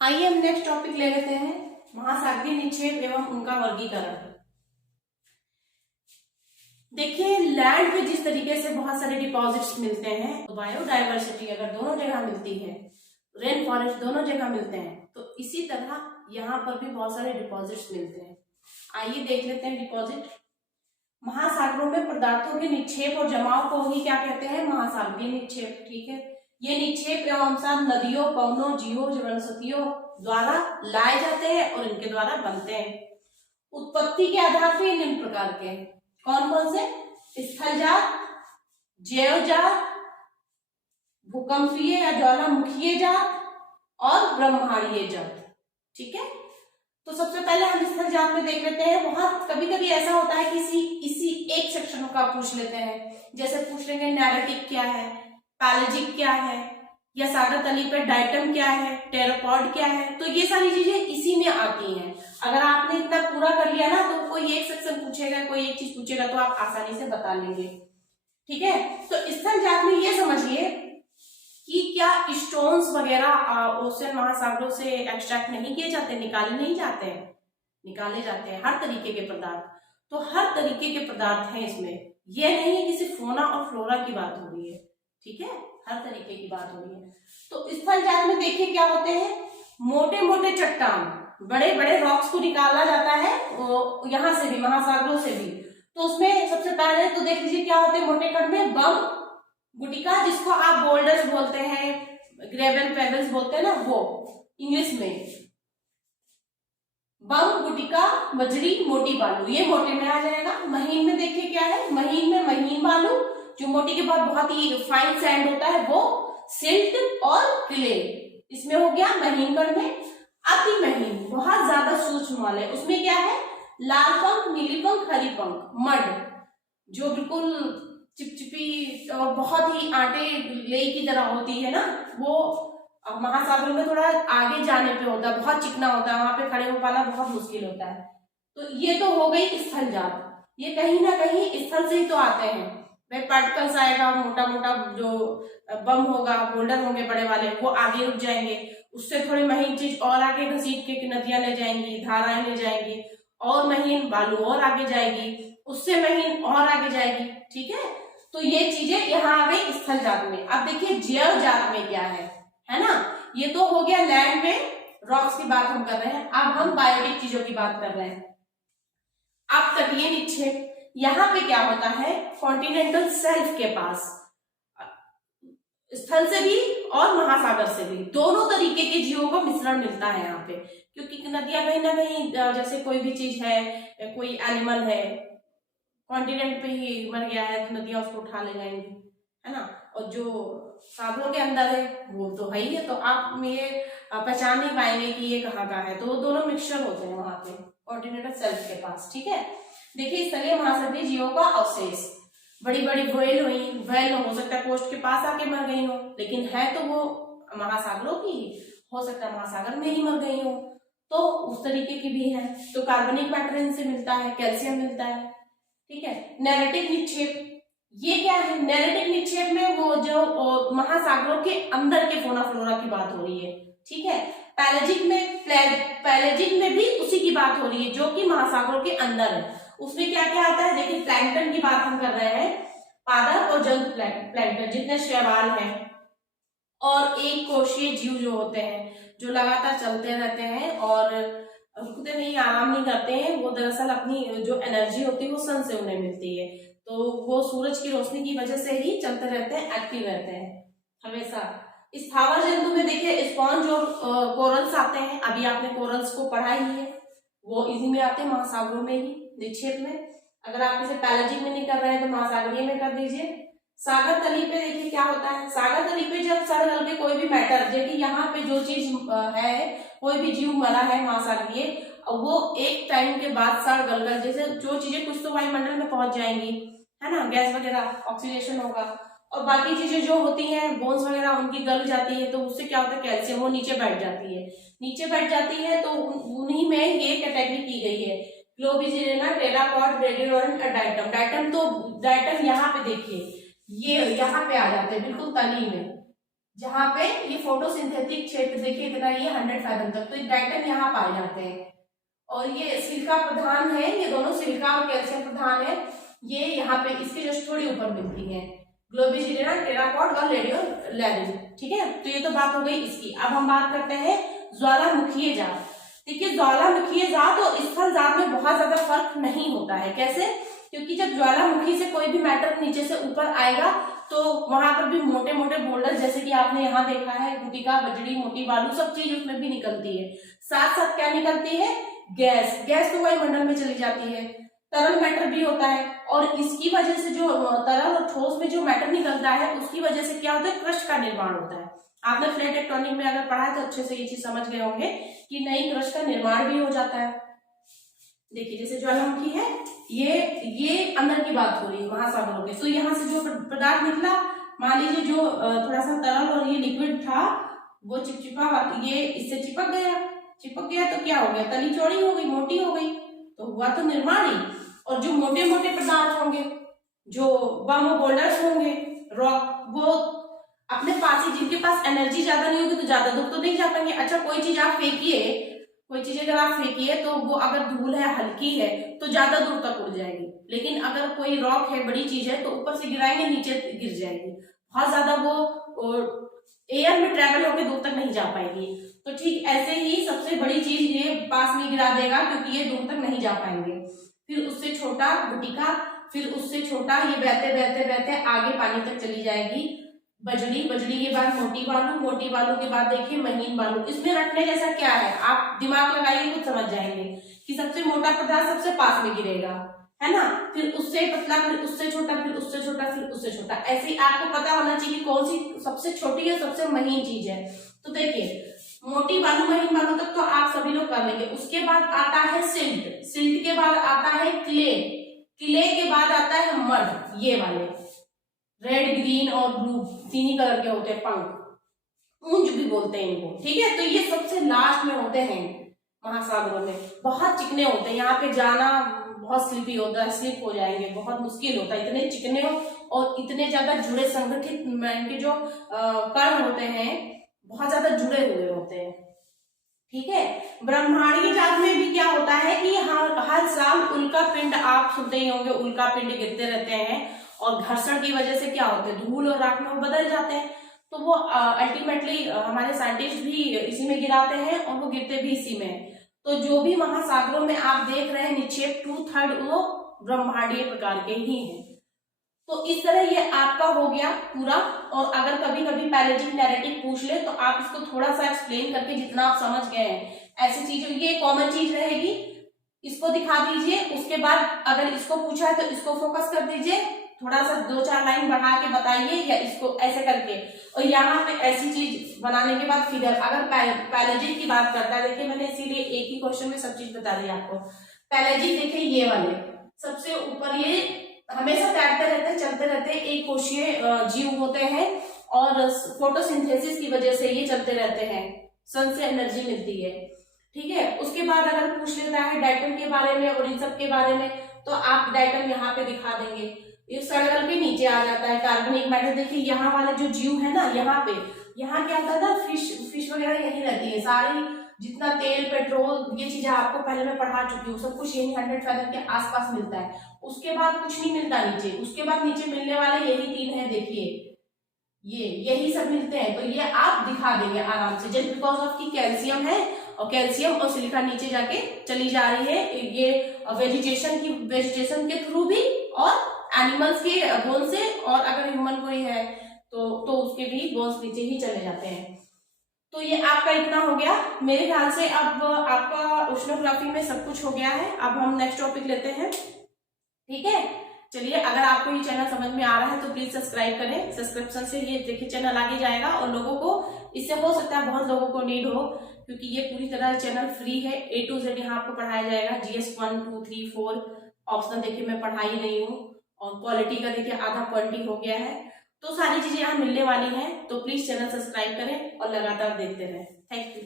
आइए हम next topic ले लेते हैं, महासागरीय निक्षेप एवं उनका वर्गीकरण। देखिए, लैंड पे जिस तरीके से बहुत सारे डिपॉजिट्स मिलते हैं, तो बायोडायवर्सिटी अगर दोनों जगह मिलती है, रेन फॉरेस्ट दोनों जगह मिलते हैं, तो इसी तरह यहाँ पर भी बहुत सारे डिपॉजिट्स मिलते हैं। आइए देख लेते हैं डिपॉजिट। महासागरों में पदार्थों के निक्षेप और जमाव को ही क्या कहते हैं? महासागरीय निक्षेप। ठीक है, ये निक्षेप एवं अंशांश नदियों, पवनों, जीवों, वनस्पतियों द्वारा लाए जाते हैं और इनके द्वारा बनते हैं। उत्पत्ति के आधार पर निम्न प्रकार के कौन कौन से? स्थलजात, जैवजात, भूकंपीय या ज्वालामुखीय जात और ब्रह्मांडीय जात। ठीक है, तो सबसे पहले हम स्थल जात में देख लेते हैं। बहुत कभी कभी ऐसा होता है कि इसी एक सेक्शन का पूछ लेते हैं, जैसे पूछ लेंगे नैरेटिक क्या है, पैलेजिक क्या है, या सागर तली पर डाइटम क्या है, टेरापॉड क्या है, तो ये सारी चीजें इसी में आती हैं। अगर आपने इतना पूरा कर लिया ना, तो कोई एक सेक्शन पूछेगा, कोई एक चीज पूछेगा, तो आप आसानी से बता लेंगे। ठीक है, तो स्थल जात में ये समझिए कि क्या स्टोन्स वगैरह ओशन महासागरों से एक्सट्रैक्ट नहीं किए जाते, निकाले नहीं जाते हैं? निकाले जाते हैं, हर तरीके के पदार्थ। तो हर तरीके के पदार्थ हैं इसमें, यह नहीं है कि सिर्फ फोना और फ्लोरा की बात हो रही है। ठीक है, हर तरीके की बात हो रही है। तो स्थल जात में देखिए क्या होते हैं, मोटे मोटे चट्टान, बड़े बड़े रॉक्स को निकाला जाता है, यहां से भी, महासागरों से भी। तो उसमें सबसे पहले तो देख लीजिए क्या होते हैं मोटे कण में, बम, गुटिका, जिसको आप बोल्डर्स बोलते हैं, ग्रेवल पेबल्स बोलते हैं ना, वो इंग्लिश में बम, गुटिका, बजरी, मोटी बालू, ये मोटे में आ जाएगा। महीन में देखिए क्या है, महीन में महीन बालू, जो मोटी के बाद बहुत ही फाइन सैंड होता है, वो सिल्ट और क्ले, इसमें हो गया महीन कण में। अति महीन, बहुत ज्यादा सूक्ष्म वाले, उसमें क्या है, लाल पंख, नीली पंख, हरी पंख, मड, जो बिल्कुल चिपचिपी और बहुत ही आटे लेई की तरह होती है ना, वो महासागरों में थोड़ा आगे जाने पे होता है, बहुत चिकना होता है, वहां पे खड़े हो पाना बहुत मुश्किल होता है। तो ये तो हो गई स्थल जात, ये कहीं ना कहीं स्थल से ही तो आते हैं भाई। पार्टिकल्स आएगा, मोटा मोटा जो बम होगा, बोल्डर होंगे बड़े वाले, वो आगे रुक जाएंगे, उससे थोड़ी महीन चीज और आगे घसीट के नदियां ले जाएंगी, धाराएं ले जाएंगी, और महीन बालू और आगे जाएगी, उससे महीन और आगे जाएगी। ठीक है, तो ये चीजें यहाँ आ गई स्थल जात में। अब देखिए जैव जात में क्या है ना, ये तो हो गया लैंड में रॉक्स की बात हम कर रहे हैं। अब हम बायोटिक चीजों की बात कर रहे हैं। अब तटीय निक्षेप, यहाँ पे क्या होता है, कॉन्टिनेंटल शेल्फ के पास, स्थल से भी और महासागर से भी, दोनों तरीके के जीवों का मिश्रण मिलता है यहाँ पे। क्योंकि नदियां कहीं ना कहीं, जैसे कोई भी चीज है, कोई एनिमल है, कॉन्टिनेंट पे ही मर गया है, तो नदियां उसको उठा ले जाएंगी, है ना, और जो सागरों के अंदर है वो तो है ही है, तो आप ये पहचान नहीं पाएंगे कि ये कहाँ का है। तो वो दोनों मिक्सचर होते हैं वहां पे कॉन्टिनेंटल शेल्फ के पास। ठीक है, देखिए स्थलीय महासागरीय जीवों का अवशेष, बड़ी बड़ी व्हेल हुई, व्हेल हो सकता है कोस्ट के पास आके मर गई हो, लेकिन है तो वो महासागरों की, हो सकता है महासागर में ही मर गई हो, तो उस तरीके की भी है। तो कार्बनिक मैटर इनसे मिलता है, कैल्शियम मिलता है। ठीक है, नैरेटिक निक्षेप, ये क्या है, नैरेटिक निक्षेप में वो जो महासागरों के अंदर के फोना फ्लोरा की बात हो रही है। ठीक है, पैलेजिक में भी उसी की बात हो रही है, जो कि महासागरों के अंदर है। उसमें क्या क्या आता है, देखिए प्लैंकटन की बात हम कर रहे हैं, पादप और जंतु प्लैंकटन, जितने शैवाल हैं, और एक कोशीय जीव जो होते हैं, जो लगातार चलते रहते हैं और रुकते नहीं, आराम नहीं करते हैं, वो दरअसल अपनी जो एनर्जी होती है वो सन से उन्हें मिलती है, तो वो सूरज की रोशनी की वजह से ही चलते रहते हैं, एक्टिव रहते हैं हमेशा। स्थावर जंतु में देखिए स्पॉन्ज और कोरल्स आते हैं, अभी आपने कोरल्स को पढ़ा ही है, वो इसी में आते हैं, महासागरों में ही, निक्षेप में। अगर आप इसे पैलेजिक में नहीं कर रहे हैं तो महासागरीय में कर दीजिए। सागर तली पे देखिए क्या होता है, सागर तली पे जब सड़ गल के कोई भी मैटर, देखिए यहाँ पे जो चीज है, कोई भी जीव मरा है महासागरीय, वो एक टाइम के बाद सड़ गल कर, जैसे जो चीजें कुछ तो वायुमंडल में पहुंच जाएंगी, है ना, गैस वगैरह, ऑक्सीडेशन होगा, और बाकी चीजें जो होती हैं, बोन्स वगैरह उनकी गल जाती है, तो उससे क्या होता है, कैल्शियम वो नीचे बैठ जाती है, नीचे बैठ जाती है, तो उन्हीं में ये कैटेगरी की गई है, ग्लोबिजिरेना, टेरापॉड, ब्रेडिडोरम, डाइटम। डाइटम तो डाइटम यहाँ पे देखिए, ये यहाँ पे आ जाते हैं बिल्कुल तली में, जहाँ पे ये फोटोसिंथेटिक क्षेत्र देखिए इतना, ये 100 फैथम तक, तो डाइटम यहाँ पाए जाते हैं। और ये सिलिका प्रधान है, ये दोनों सिलिका और कैल्शियम प्रधान है। ये यहाँ पे इसके जस्ट थोड़ी ऊपर मिलती है, ग्लोबिजिलिना, टेरापॉड और रेडियोलैरिन। ठीक है, तो ये तो बात हो गई इसकी। अब हम बात करते हैं ज्वालामुखीय जात। देखिए ज्वालामुखीय जात और स्थल जात में बहुत ज्यादा फर्क नहीं होता है। कैसे? क्योंकि जब ज्वालामुखी से कोई भी मैटर नीचे से ऊपर आएगा तो वहां पर भी मोटे मोटे बोल्डर, जैसे कि आपने यहाँ देखा है, गुटिका, बजड़ी, मोटी बालू, सब चीज उसमें भी निकलती है। साथ साथ क्या निकलती है? गैस। गैस तो वायुमंडल में चली जाती है। तरल मैटर भी होता है, और इसकी वजह से जो तरल और ठोस में जो मैटर निकलता है उसकी वजह से क्या होता है? क्रस्ट का निर्माण होता है। आपने प्लेट टेक्टोनिक में अगर पढ़ा है तो अच्छे से ये चीज समझ गए होंगे कि नई क्रस्ट का निर्माण भी हो जाता है। देखिए जैसे ज्वालामुखी है, ये अंदर की बात हो रही है महासागरों के, तो यहाँ से जो पदार्थ निकला, मान लीजिए जो थोड़ा सा तरल और ये लिक्विड था, वो चिपचिपा, ये इससे चिपक गया तो क्या हो गया? तली चौड़ी हो गई, मोटी हो गई, तो हुआ तो निर्माण ही। और जो मोटे मोटे पदार्थ होंगे, जो बम बोल्डर्स होंगे, रॉक, वो अपने पास ही, जिनके पास एनर्जी ज्यादा नहीं होगी तो ज्यादा दूर तो नहीं जा पाएंगे। अच्छा कोई चीज आप फेंकिए, कोई चीज अगर आप फेंकिए तो वो अगर धूल है, हल्की है, तो ज्यादा दूर तक उड़ जाएगी। लेकिन अगर कोई रॉक है, बड़ी चीज है, तो ऊपर से गिराएंगे नीचे गिर जाएगी, बहुत ज्यादा वो एयर में ट्रेवल होकर दूर तक नहीं जा पाएगी। तो ठीक ऐसे ही सबसे बड़ी चीज ये पास में गिरा देगा, क्योंकि ये दूर तक नहीं जा पाएंगे। फिर उससे छोटा गुटिका, फिर उससे छोटा, ये बहते बहते बहते आगे पानी तक चली जाएगी बजड़ी, बजड़ी के बाद मोटी बालू, मोटी बालू के बाद देखिए महीन बालू। इसमें रटने जैसा क्या है? आप दिमाग लगाइए, खुद समझ जाएंगे कि सबसे मोटा पदार्थ सबसे पास में गिरेगा, है ना, फिर उससे पतला, फिर उससे छोटा, फिर उससे छोटा, फिर उससे छोटा। ऐसे ही आपको पता होना चाहिए कि कौन सी सबसे छोटी है, सबसे महीन चीज है। तो देखिए मोटी बालू, महीन बालू तक तो आप सभी लोग कर लेंगे। उसके बाद आता है सिल्ट, सिल्ट के बाद आता है क्ले, क्ले के बाद आता है मड, ये वाले रेड, ग्रीन और ब्लू तीन ही कलर के होते हैं, पंख, ऊंज भी बोलते हैं इनको। ठीक है, तो ये सबसे लास्ट में होते हैं महासागरों में, बहुत चिकने होते हैं। यहाँ पे जाना बहुत स्लिपी होता है, स्लिप हो जाएंगे, बहुत मुश्किल होता है, इतने चिकने और इतने ज्यादा जुड़े, संगठित इनके जो कण होते हैं बहुत ज्यादा जुड़े हुए होते हैं। ठीक है, ब्रह्मांडीय जात में भी क्या होता है कि हर साल उल्का पिंड, आप सुनते ही होंगे, उल्का पिंड गिरते रहते हैं, और घर्षण की वजह से क्या होते हैं? धूल और राख में वो बदल जाते हैं। तो वो अल्टीमेटली हमारे साइंटिस्ट भी इसी में गिराते हैं, और वो गिरते भी इसी में। तो जो भी महासागरों में आप देख रहे हैं निक्षेप, 2/3 वो ब्रह्मांडीय प्रकार के ही हैं। तो इस तरह ये आपका हो गया पूरा। और अगर कभी कभी पैलेजिक नैरेटिव पूछ ले तो आप इसको थोड़ा सा एक्सप्लेन करके, जितना आप समझ गए हैं, ऐसी चीज, ये कॉमन चीज रहेगी, इसको दिखा दीजिए। उसके बाद अगर इसको पूछा है तो इसको फोकस कर दीजिए, थोड़ा सा 2-4 लाइन बढ़ा के बताइए, या इसको ऐसे करके। और यहाँ पे ऐसी चीज बनाने के बाद फिगर, अगर पैलेजिक की बात करता है, देखिए मैंने इसीलिए एक ही क्वेश्चन में सब चीज बता दी आपको। पैलेजिक देखिए ये वाले सबसे ऊपर, ये हमेशा तैरते रहते, चलते रहते, एक कोशीय जीव होते हैं, और फोटोसिंथेसिस की वजह से ये चलते रहते हैं, सन से एनर्जी मिलती है। ठीक है, उसके बाद अगर पूछ लेता है डाइटम के बारे में और इन सब के बारे में, तो आप डाइटम यहाँ पे दिखा देंगे। ये सर्कल के नीचे आ जाता है कार्बनिक मैटर। देखिए यहाँ वाले जो जीव है ना, यहाँ पे, यहाँ क्या होता था, फिश वगैरह यही रहती है, सारी जितना तेल, पेट्रोल, ये चीजें आपको पहले मैं पढ़ा चुकी हूँ, सब कुछ यही 100 फैथम के आसपास मिलता है। उसके बाद कुछ नहीं मिलता नीचे, उसके बाद नीचे मिलने वाले यही 3 है, देखिए यही सब मिलते हैं। तो ये आप दिखा देंगे आराम से, जस्ट बिकॉज ऑफ की कैल्शियम है, और कैल्शियम और सिलिका नीचे जाके चली जा रही है, ये वेजिटेशन के थ्रू भी, और एनिमल्स के बोन से, और अगर ह्यूमन कोई है तो उसके भी बोन्स नीचे ही चले जाते हैं। तो ये आपका इतना हो गया मेरे ख्याल से। अब आपका ओशनोग्राफी में सब कुछ हो गया है। अब हम नेक्स्ट टॉपिक लेते हैं। ठीक है, चलिए, अगर आपको ये चैनल समझ में आ रहा है तो प्लीज सब्सक्राइब करें। सब्सक्रिप्शन से ये देखिए चैनल आगे जाएगा, और लोगों को इससे हो सकता है बहुत लोगों को नीड हो, क्योंकि ये पूरी तरह चैनल फ्री है। A to Z यहाँ आपको पढ़ाया जाएगा। GS 1, 2, 3, 4 ऑप्शन देखिए मैं पढ़ा ही रही हूँ, और क्वालिटी का देखिए आधा क्वालिटी हो गया है। तो सारी चीजें यहाँ मिलने वाली हैं, तो प्लीज चैनल सब्सक्राइब करें और लगातार देखते रहें। Thank you.